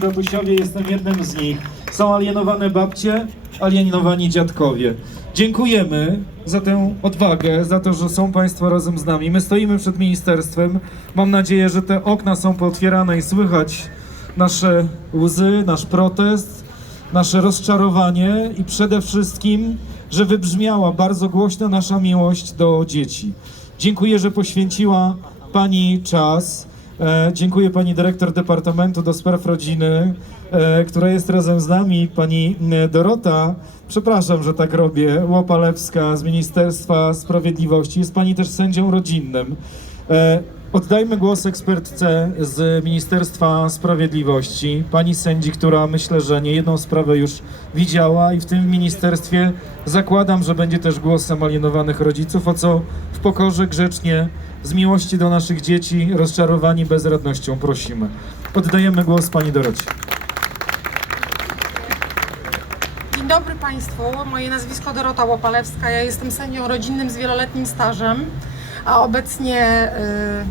Tatusiowie, jestem jednym z nich. Są alienowane babcie, alienowani dziadkowie. Dziękujemy za tę odwagę, za to, że są Państwo razem z nami. My stoimy przed ministerstwem. Mam nadzieję, że te okna są pootwierane i słychać nasze łzy, nasz protest, nasze rozczarowanie i przede wszystkim, że wybrzmiała bardzo głośno nasza miłość do dzieci. Dziękuję, że poświęciła Pani czas. E, dziękuję Pani Dyrektor Departamentu do Spraw Rodziny, e, która jest razem z nami, Pani m, Dorota, przepraszam, że tak robię, Łopalewska z Ministerstwa Sprawiedliwości. Jest Pani też sędzią rodzinnym. E, Oddajmy głos ekspertce z Ministerstwa Sprawiedliwości, pani sędzi, która myślę, że nie jedną sprawę już widziała i w tym ministerstwie zakładam, że będzie też głosem alienowanych rodziców, o co w pokorze, grzecznie, z miłości do naszych dzieci, rozczarowani bezradnością prosimy. Oddajemy głos pani Dorocie. Dzień dobry Państwu. Moje nazwisko Dorota Łopalewska. Ja jestem sędzią rodzinnym z wieloletnim stażem, a obecnie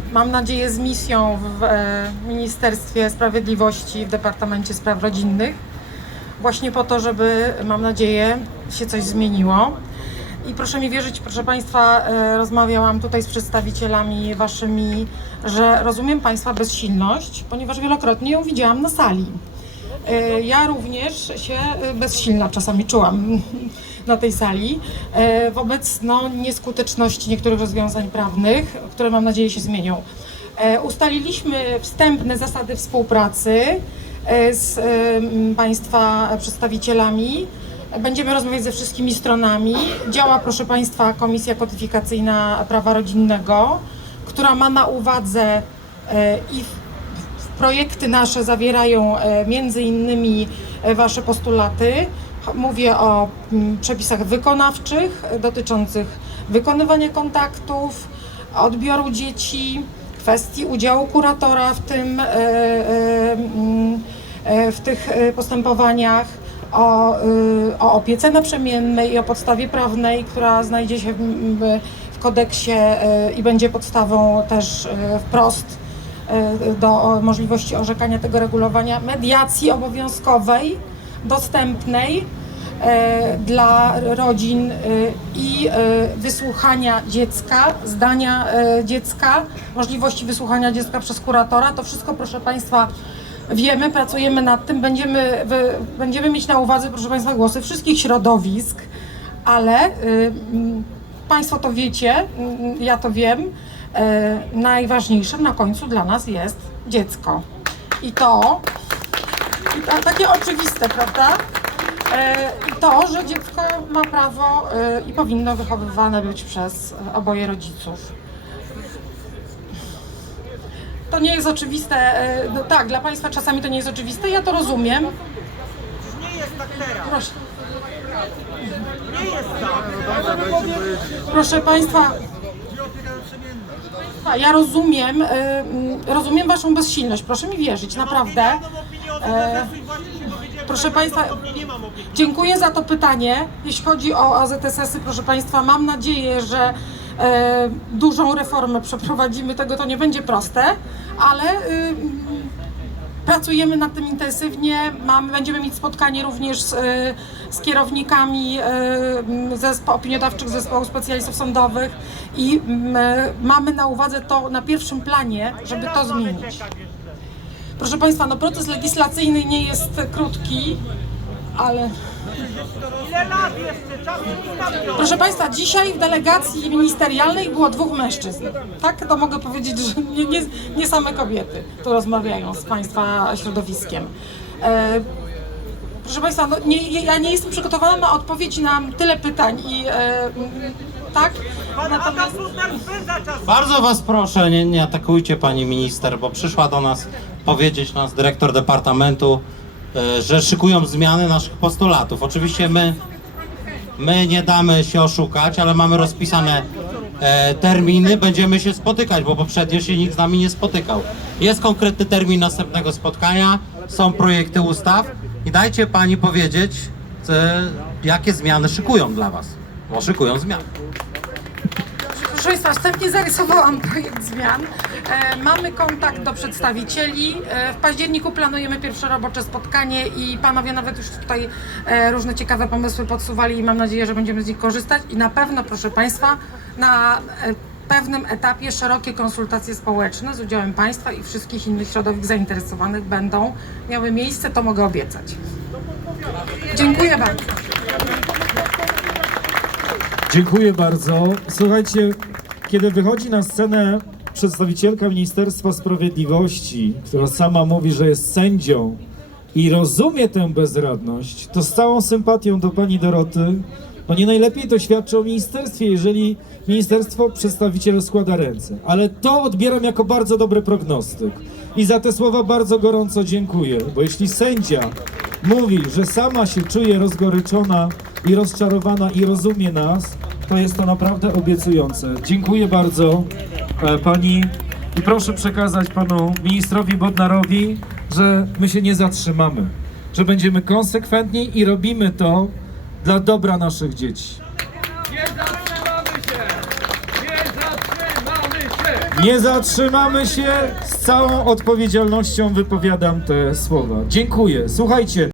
y, mam nadzieję z misją w y, Ministerstwie Sprawiedliwości w Departamencie Spraw Rodzinnych. Właśnie po to, żeby mam nadzieję się coś zmieniło. I proszę mi wierzyć, proszę Państwa, y, rozmawiałam tutaj z przedstawicielami Waszymi, że rozumiem Państwa bezsilność, ponieważ wielokrotnie ją widziałam na sali. E, Ja również się e, bezsilna czasami czułam na tej sali e, wobec no, nieskuteczności niektórych rozwiązań prawnych, które mam nadzieję się zmienią. E, Ustaliliśmy wstępne zasady współpracy e, z Państwa przedstawicielami. Będziemy rozmawiać ze wszystkimi stronami. Działa, proszę Państwa, Komisja Kodyfikacyjna Prawa Rodzinnego, która ma na uwadze i Projekty nasze zawierają między innymi Wasze postulaty. Mówię o mm, przepisach wykonawczych e, dotyczących wykonywania kontaktów, odbioru dzieci, kwestii udziału kuratora w tym, e, e, mm, w tych postępowaniach, o, o opiece naprzemiennej i o podstawie prawnej, która znajdzie się w, w- kodeksie i będzie podstawą też wprost do możliwości orzekania tego regulowania, mediacji obowiązkowej, dostępnej e, dla rodzin e, i e, wysłuchania dziecka, zdania dziecka, możliwości wysłuchania dziecka przez kuratora. To wszystko, proszę Państwa, wiemy, pracujemy nad tym, będziemy, będziemy mieć na uwadze, proszę Państwa, głosy wszystkich środowisk, ale y, mm, Państwo to wiecie, mm, ja to wiem, najważniejszym na końcu dla nas jest dziecko. I to, takie oczywiste, prawda? E, to, że dziecko ma prawo e, i powinno wychowywane być przez e, oboje rodziców. To nie jest oczywiste, no tak, dla Państwa czasami to nie jest oczywiste, ja to rozumiem. Nie jest tak teraz. Proszę, Nie jest tak. proszę Państwa, ja rozumiem, rozumiem Waszą bezsilność, proszę mi wierzyć, naprawdę. Mam dowiedziałem, Proszę że Państwa, mam. Dziękuję za to pytanie. Jeśli chodzi o AZSS-y, proszę Państwa, mam nadzieję, że e, dużą reformę przeprowadzimy. Tego to nie będzie proste, ale y, pracujemy nad tym intensywnie. Mamy, będziemy mieć spotkanie również z, y, z kierownikami y, zespo, opiniodawczych zespołów specjalistów sądowych i mm, mamy na uwadze to na pierwszym planie, żeby to zmienić. Proszę Państwa, no proces legislacyjny nie jest krótki, ale. Proszę Państwa, dzisiaj w delegacji ministerialnej było dwóch mężczyzn. Tak, to mogę powiedzieć, że nie, nie, nie same kobiety tu rozmawiają z Państwa środowiskiem. E, proszę Państwa, no nie, ja nie jestem przygotowana na odpowiedź na tyle pytań i e, tak? Natomiast. Bardzo Was proszę, nie, nie atakujcie Pani Minister, bo przyszła do nas powiedzieć nas dyrektor Departamentu, e, że szykują zmiany naszych postulatów. Oczywiście my, my nie damy się oszukać, ale mamy rozpisane e, terminy, będziemy się spotykać, bo poprzednio się nikt z nami nie spotykał. Jest konkretny termin następnego spotkania, są projekty ustaw i dajcie Pani powiedzieć, e, jakie zmiany szykują dla Was, bo szykują zmiany. Proszę Państwa, wstępnie zarysowałam projekt zmian. E, mamy kontakt do przedstawicieli. E, w październiku planujemy pierwsze robocze spotkanie i panowie nawet już tutaj e, różne ciekawe pomysły podsuwali i mam nadzieję, że będziemy z nich korzystać. I na pewno, proszę Państwa, na e, pewnym etapie szerokie konsultacje społeczne z udziałem Państwa i wszystkich innych środowisk zainteresowanych będą miały miejsce, to mogę obiecać. Dziękuję bardzo. Dziękuję bardzo. Słuchajcie, kiedy wychodzi na scenę przedstawicielka Ministerstwa Sprawiedliwości, która sama mówi, że jest sędzią i rozumie tę bezradność, to z całą sympatią do pani Doroty, no nie najlepiej to świadczy o ministerstwie, jeżeli ministerstwo przedstawiciel składa ręce. Ale to odbieram jako bardzo dobry prognostyk. I za te słowa bardzo gorąco dziękuję, bo jeśli sędzia mówi, że sama się czuje rozgoryczona i rozczarowana i rozumie nas, to jest to naprawdę obiecujące. Dziękuję bardzo e, pani i proszę przekazać panu ministrowi Bodnarowi, że my się nie zatrzymamy, że będziemy konsekwentni i robimy to dla dobra naszych dzieci. Nie zatrzymamy się! Nie zatrzymamy się! Nie zatrzymamy się, z całą odpowiedzialnością wypowiadam te słowa. Dziękuję. Słuchajcie.